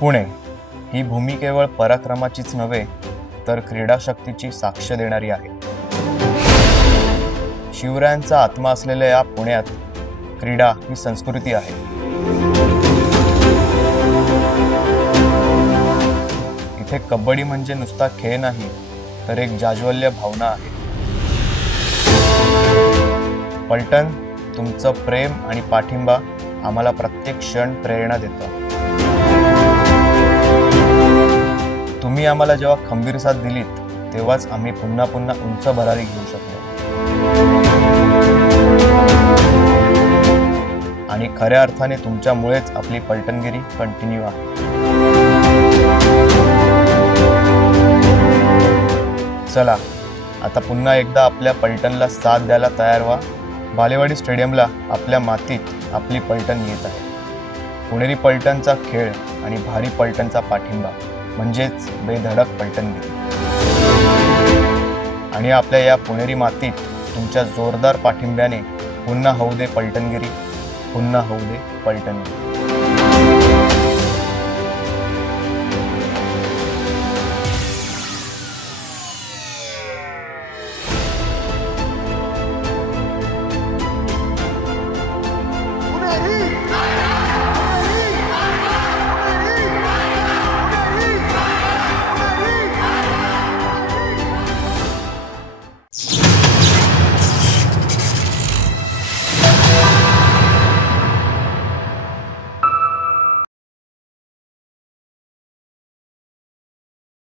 पुणे ही भूमी केवळ पराक्रमाचीच नव्हे तर क्रीडाशक्तीची साक्ष देणारी आहे। शिवरायांचा आत्मा असलेल्या या पुण्यात क्रीडा ही संस्कृती आहे। इथे कबड्डी म्हणजे नुसता खेळ नाही तर एक जाज्वल्य भावना आहे। पलटण, तुमचं प्रेम आणि पाठिंबा आम्हाला प्रत्येक क्षण प्रेरणा देतो। तुम्ही आम्हाला जेव्हा खंबीर साथ दिलीत तेव्हाच आम्ही पुन्हा पुन्हा उंच भरारी घेऊ शकलो। आणि खऱ्या अर्थाने तुमच्यामुळेच आपली पलटणगिरी कंटिन्यू आहे। चला आता पुन्हा एकदा आपल्या पलटणला साथ द्यायला तयार व्हा। बालेवाडी स्टेडियमला आपल्या मातीत आपली पलटण येत आहे। पुणेरी पलटणचा खेळ आणि भारी पलटणचा पाठिंबा म्हणजेच बेधडक पलटणगिरी। आणि आपल्या या पुणेरी मातीत तुमच्या जोरदार पाठिंब्याने पुन्हा होऊ दे पलटणगिरी, पुन्हा होऊ दे पलटणगिरी।